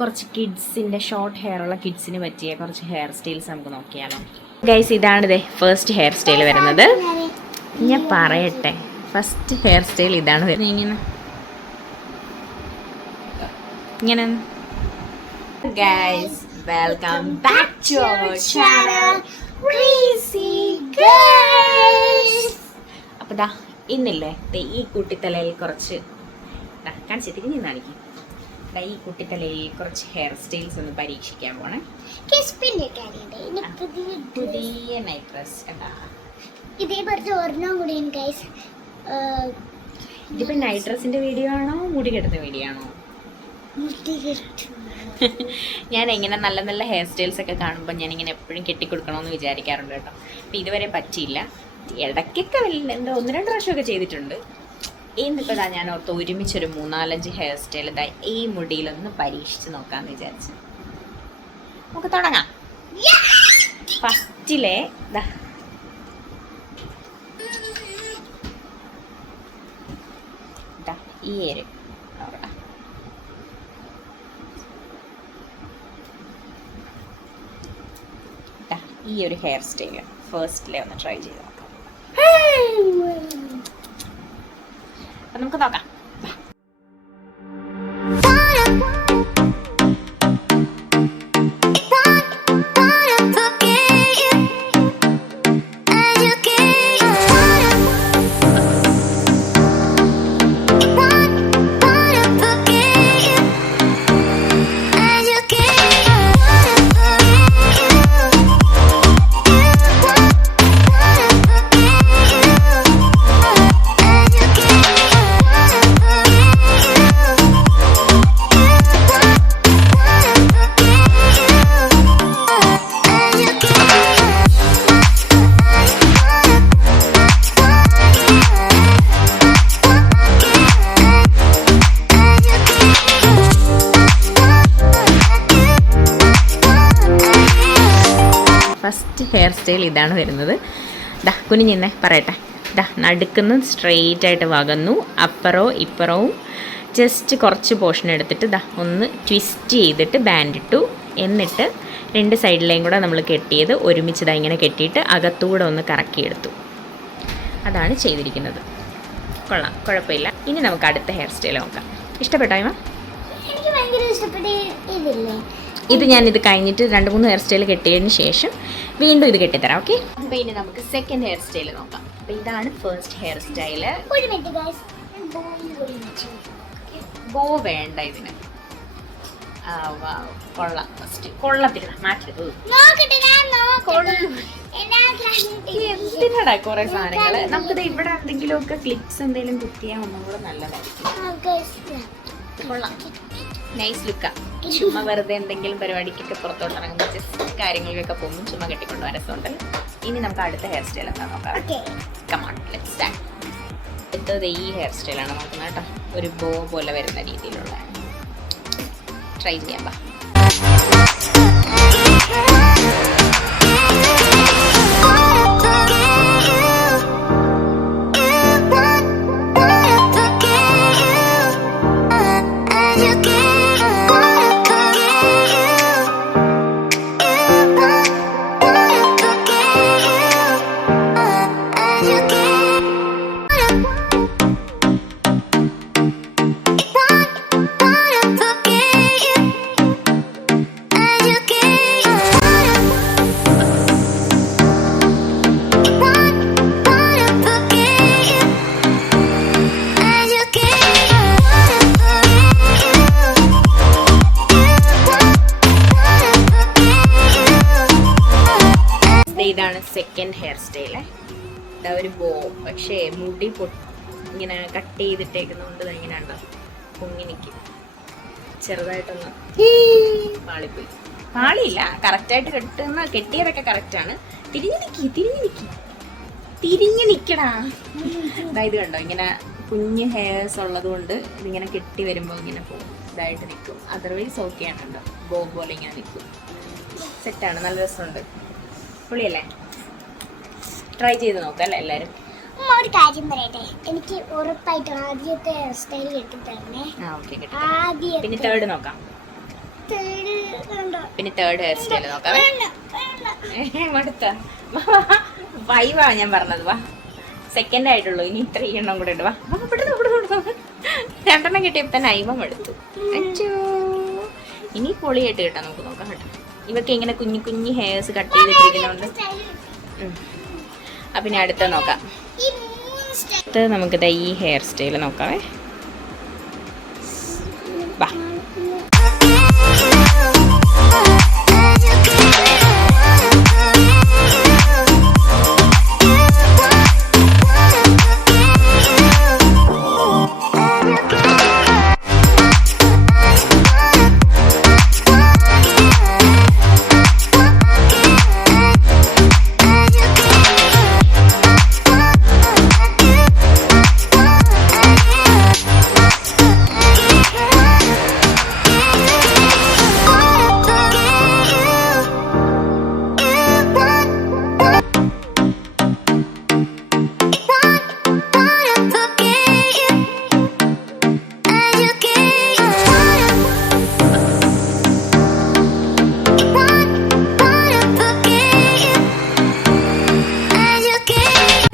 കുറച്ച് കിഡ്സിൻ്റെ short hair ഉള്ള കിഡ്സിന് പറ്റിയ കുറച്ച് ഹെയർ സ്റ്റൈൽസ് നമുക്ക് നോക്കിയാലോ ഗൈസ്. ഇതാണ് ഫസ്റ്റ് ഹെയർ സ്റ്റൈൽ വരുന്നത്. ഞാൻ പറയട്ടെ, ഫസ്റ്റ് ഹെയർ സ്റ്റൈൽ ഇതാണ് വരുന്നത്. ഇങ്ങനെ guys, welcome back to our channel crazy girls. അപ്പോൾ ദാ ഇന്നില്ലേ ഈ കുട്ടിത്തലയിൽ കുറച്ച് കാണിച്ചിട്ട് നിന്നാണിക്കും. ഈ കുട്ടിത്തലയിൽ കുറച്ച് ഹെയർ സ്റ്റൈൽസ് ഒന്ന് പരീക്ഷിക്കാൻ പോണേ. പുതിയ നൈറ്റ് ഡ്രസ് കണ്ടാ ഇതേപോലത്തെ ഒരെണ്ണം കൂടിയാണ് ഗൈസ്. ഇതിപ്പോ നൈറ്റ് ഡ്രസ്സിന്റെ വീഡിയോ ആണോ മുടി കെട്ടുന്ന വീഡിയോ ആണോ? ഞാൻ ഇങ്ങനെ നല്ല നല്ല ഹെയർ സ്റ്റൈൽസ് ഒക്കെ കാണുമ്പോൾ ഞാനിങ്ങനെ എപ്പോഴും കെട്ടിക്കൊടുക്കണമെന്ന് വിചാരിക്കാറുണ്ട് കേട്ടോ. അപ്പം ഇതുവരെ പറ്റിയില്ല. ഇടയ്ക്കൊക്കെ എന്തോ 1-2 പ്രാവശ്യമൊക്കെ ചെയ്തിട്ടുണ്ട്. എന്നിപ്പോൾ ഞാൻ ഓർത്ത് ഒരുമിച്ചൊരു 3-4 ഹെയർ സ്റ്റൈൽ ഈ മുടിയിലൊന്ന് പരീക്ഷിച്ച് നോക്കാമെന്ന് വിചാരിച്ചു. നമുക്ക് തുടങ്ങാം. ഫസ്റ്റിലെ ഈ ഏര് ഈ ഒരു ഹെയർ സ്റ്റൈൽ ഫസ്റ്റിലെ ഒന്ന് ട്രൈ ചെയ്ത് നോക്കാം. അപ്പം നമുക്ക് നോക്കാം. ഫസ്റ്റ് ഹെയർ സ്റ്റൈൽ ഇതാണ് വരുന്നത്. കുനിഞ്ഞിന്നെ പറയട്ടെ. നടുക്കുന്ന സ്ട്രെയിറ്റ് ആയിട്ട് വകന്നു, അപ്പുറവും ഇപ്പുറവും ജസ്റ്റ് കുറച്ച് പോർഷൻ എടുത്തിട്ട് ഒന്ന് ട്വിസ്റ്റ് ചെയ്തിട്ട് ബാൻഡ് ഇട്ടു. എന്നിട്ട് 2 സൈഡിലേയും കൂടെ നമ്മൾ കെട്ടിയത് ഒരുമിച്ച് ഇങ്ങനെ കെട്ടിയിട്ട് അകത്തൂടെ ഒന്ന് കറക്കിയെടുത്തു. അതാണ് ചെയ്തിരിക്കുന്നത്. കൊള്ളാം, കുഴപ്പമില്ല. ഇനി നമുക്ക് അടുത്ത ഹെയർ സ്റ്റൈൽ നോക്കാം. ഇഷ്ടപ്പെട്ടോ ഇവ? എനിക്ക് ഭയങ്കര ഇഷ്ടപ്പെട്ട ഇതില്ലേ, ഇത് ഞാനിത് കഴിഞ്ഞിട്ട് 2-3 ഹെയർ സ്റ്റൈൽ കെട്ടിയതിന് ശേഷം വീണ്ടും ഇത് കെട്ടിത്തരാം. ഓക്കെ, അപ്പോൾ ഇനി നമുക്ക് സെക്കൻഡ് ഹെയർ സ്റ്റൈൽ നോക്കാം. അപ്പോൾ ഇതാണ് ഫസ്റ്റ് ഹെയർ സ്റ്റൈല്. ബോ വേണ്ട ഇതിന്. കൊള്ളാം. ഫസ്റ്റ് കൊള്ളത്തില്ല, മാറ്റരുത്. എന്തിനാടാ കുറെ സാധനങ്ങൾ. നമുക്കിത് ഇവിടെ എന്തെങ്കിലുമൊക്കെ ക്ലിപ്സ് എന്തെങ്കിലും കുത്തിയാൽ ഒന്നും കൂടെ നല്ലതായിരിക്കും. കൊള്ളാം, നൈസ് ലുക്കാ. ചുമ്മാ വെറുതെ എന്തെങ്കിലും പരിപാടിക്കൊക്കെ പുറത്തോട്ട് ഇറങ്ങുന്ന ജസ്റ്റ് കാര്യങ്ങൾക്കൊക്കെ പോകുമ്പോൾ ചുമ്മാ കെട്ടിക്കൊണ്ടുപോകാൻ രസമുണ്ടല്ലോ. ഇനി നമുക്ക് അടുത്ത ഹെയർ സ്റ്റൈൽ എന്താ നോക്കാം. Come on, let's start. അടുത്തത് ഈ ഹെയർ സ്റ്റൈലാണ് നോക്കുന്നത് കേട്ടോ. ഒരു ബോ പോലെ വരുന്ന രീതിയിലുള്ള ട്രൈ ചെയ്യാം. ഇതാണ് സെക്കൻഡ് ഹെയർ സ്റ്റൈല്. ഒരു ബോ, പക്ഷേ മുടി ഇങ്ങനെ കട്ട് ചെയ്തിട്ടേക്കുന്നതുകൊണ്ട് ഇങ്ങനെ ഉണ്ടോ പൊങ്ങി നിൽക്കും. ചെറുതായിട്ടൊന്ന് പാളിപ്പോയി. പാളിയില്ല, കറക്റ്റായിട്ട് കെട്ടിയതൊക്കെ കറക്റ്റാണ്. തിരിഞ്ഞു നിൽക്കടാ. അതായത് കണ്ടോ, ഇങ്ങനെ കുഞ്ഞ് ഹെയർസ് ഉള്ളത് കൊണ്ട് ഇതിങ്ങനെ കെട്ടി വരുമ്പോൾ ഇങ്ങനെ പോകും, ഇതായിട്ട് നിൽക്കും. അതർവൈസ് ഓക്കെയാണ് കേട്ടോ, ബോ പോലെ ഇങ്ങനെ നിൽക്കും. സെറ്റാണ്, നല്ല രസമുണ്ട്. പൊളിയല്ലേ? ട്രൈ ചെയ്ത് നോക്കാം അല്ലേ എല്ലാവരും? ഒരു കാര്യം പറയട്ടെ, എനിക്ക് ഉറപ്പായിട്ടും ആദ്യത്തെ ഹെയർ സ്റ്റൈൽ കെട്ടിത്തരണേ. പിന്നെ തേർഡ് നോക്കാം. പിന്നെ തേർഡ് ഹെയർ സ്റ്റൈൽ നോക്കാവേ. മടുത്ത വൈവാ ഞാൻ പറഞ്ഞത്. വാ, സെക്കൻഡ് ആയിട്ടുള്ളൂ, ഇനി 3 എണ്ണം കൂടെ ഉണ്ട്. വാ പെട്ടെന്ന് 2 എണ്ണം കിട്ടിയപ്പോൾ തന്നെ അയിമം എടുത്തു. അച്ചോ, ഇനി പൊളിയായിട്ട് കിട്ടാൻ നമുക്ക് നോക്കാം കേട്ടോ. ഇവക്ക് ഇങ്ങനെ കുഞ്ഞു കുഞ്ഞു ഹെയർസ് കട്ട് ചെയ്തിട്ടിരിക്കുന്നതുകൊണ്ട്. അപ്പം ഇനി അടുത്ത നോക്കാം. അടുത്ത് നമുക്ക് ഈ ഹെയർ സ്റ്റൈൽ നോക്കാവേ. വാ,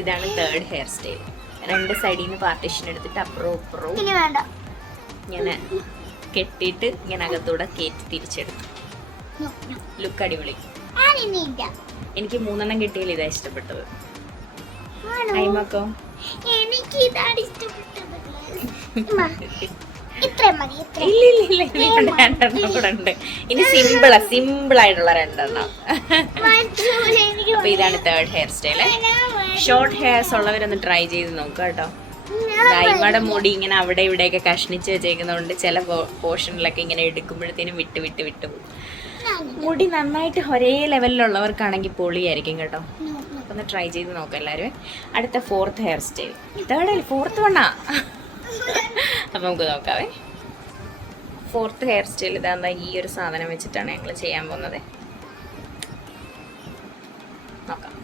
ഇതാണ് തേർഡ് ഹെയർ സ്റ്റൈൽ. 2 സൈഡിൽ നിന്ന് പാർട്ടീഷൻ എടുത്തിട്ട് അപ്പുറവും ഇപ്പുറവും ഇങ്ങനെ കെട്ടിയിട്ട് ഇങ്ങനെ അകത്തൂടെ കയറ്റി തിരിച്ചെടുത്തു. ലുക്ക് അടിപൊളി. എനിക്ക് 3 എണ്ണം കിട്ടിയാൽ ഇതാ ഇഷ്ടപ്പെട്ടത്. അയിമക്കോ? എനിക്ക് ഇതാണ് ഇഷ്ടപ്പെട്ടത്. ഇല്ല, 2 എണ്ണം കൂടെ ഉണ്ട്. ഇനി സിമ്പിൾ ആയിട്ടുള്ള 2 എണ്ണം. അപ്പൊ ഇതാണ് third hair style. Short hairs ഉള്ളവരൊന്ന് ട്രൈ ചെയ്ത് നോക്കുക കേട്ടോ. ദൈവയുടെ മുടി ഇങ്ങനെ അവിടെ ഇവിടെയൊക്കെ കഷ്ണിച്ച് വെച്ചേക്കുന്നതുകൊണ്ട് ചില പോർഷനിലൊക്കെ ഇങ്ങനെ എടുക്കുമ്പോഴത്തേനും വിട്ട് പോകും. മുടി നന്നായിട്ട് ഒരേ ലെവലിലുള്ളവർക്കാണെങ്കിൽ പൊളിയായിരിക്കും കേട്ടോ. അപ്പൊ ഒന്ന് ട്രൈ ചെയ്ത് നോക്കാം എല്ലാവരും. അടുത്ത 4th ഹെയർ സ്റ്റൈൽ. 4th വണ്ണാ. അപ്പൊ നമുക്ക് നോക്കാവേ. 4th ഹെയർ സ്റ്റൈൽ ഇതാ ഈ ഒരു സാധനം വെച്ചിട്ടാണ് ഞങ്ങൾ ചെയ്യാൻ പോകുന്നത്. നോക്കാം.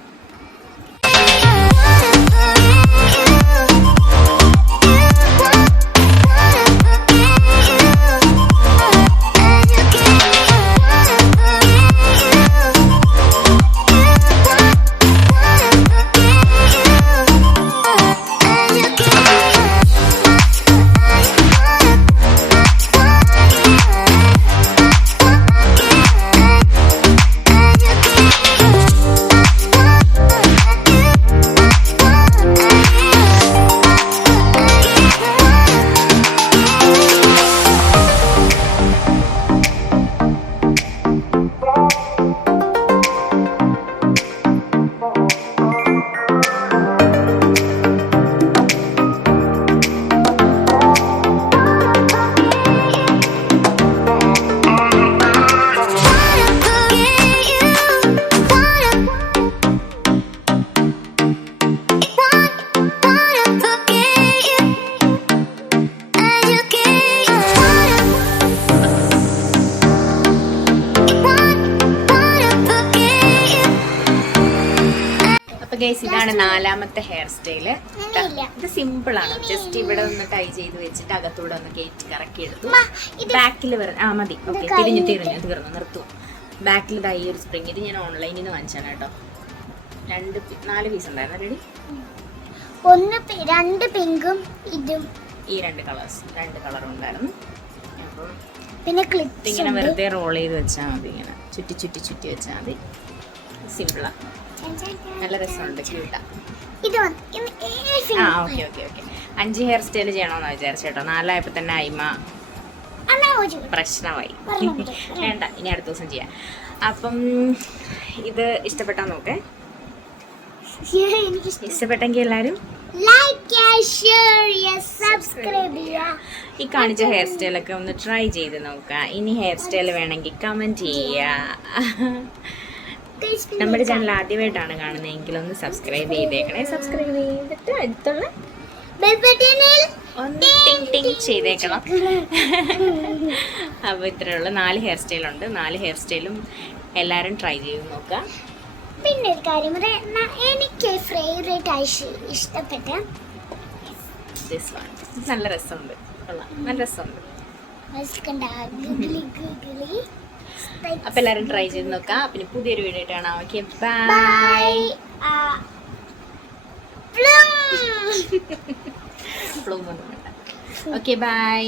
ഗൈസ് ഇതാണ് 4ാമത്തെ ഹെയർ സ്റ്റൈല്. ഇത് സിമ്പിൾ ആണ്. ജസ്റ്റ് ഇവിടെ ഒന്ന് ടൈ ചെയ്ത് വെച്ചിട്ട് അകത്തൂടെ ഒന്ന് കയറ്റി കറക്കി എടുത്തു. ബാക്കിൽ മതി. ഓക്കെ, തീർന്നു നിർത്തുക. ബാക്കിൽ ഈ ഒരു സ്പ്രിങ് ഇത് ഞാൻ ഓൺലൈനിൽ നിന്ന് വാങ്ങിച്ചാണ് കേട്ടോ. 4 പീസ് ഉണ്ടായിരുന്നു. റെഡി? 2 പിങ്കും ഇതും ഈ 2 കളറും ഉണ്ടായിരുന്നു. അപ്പം പിന്നെ ക്ലിപ്പ് ഇങ്ങനെ വെറുതെ റോൾ ചെയ്ത് വെച്ചാൽ മതി. ഇങ്ങനെ ചുറ്റി വെച്ചാൽ മതി. സിമ്പിളാണ്, നല്ല രസമുണ്ട്, ക്യൂട്ടാ. ഓക്കെ 5 ഹെയർ സ്റ്റൈൽ ചെയ്യണമെന്നാണ് വിചാരിച്ചേട്ടോ. 4ആയപ്പോൾ തന്നെ അയിമ പ്രശ്നമായി. വേണ്ട, ഇനി അടുത്ത ദിവസം ചെയ്യാം. അപ്പം ഇത് ഇഷ്ടപ്പെട്ടാ നോക്കേ. ഇഷ്ടപ്പെട്ടെങ്കിൽ എല്ലാവരും ഈ കാണിച്ച ഹെയർ സ്റ്റൈലൊക്കെ ഒന്ന് ട്രൈ ചെയ്ത് നോക്കുക. ഇനി ഹെയർ സ്റ്റൈൽ വേണമെങ്കിൽ കമൻറ്റ് ചെയ്യുക. നമ്മുടെ ചാനൽ ആദ്യമായിട്ടാണ് കാണുന്നതെങ്കിൽ ഒന്ന് സബ്സ്ക്രൈബ് ചെയ്തേക്കണേ. സബ്സ്ക്രൈബ് ചെയ്തിട്ട് അടുത്തുള്ള ബെൽ ബട്ടണിൽ ഒന്ന് ടിങ് ടിങ് ചെയ്തേക്കണം. അപ്പോൾ ഇത്രയുള്ള 4 ഹെയർ സ്റ്റൈലുണ്ട്. 4 ഹെയർ സ്റ്റൈലും എല്ലാവരും ട്രൈ ചെയ്ത് നോക്കുക. പിന്നെ ഒരു കാര്യം എനിക്ക് ഫേവറേറ്റ് ആയി ഇഷ്ടപ്പെട്ട ദിസ് വൺ. നല്ല രസമുണ്ട്, കൊള്ളാം, നല്ല രസമുണ്ട്. അപ്പൊ എല്ലാവരും ട്രൈ ചെയ്ത് നോക്കാം. പിന്നെ പുതിയൊരു വീഡിയോ ആയിട്ടാണ്. Okay bye. Bye. Okay by.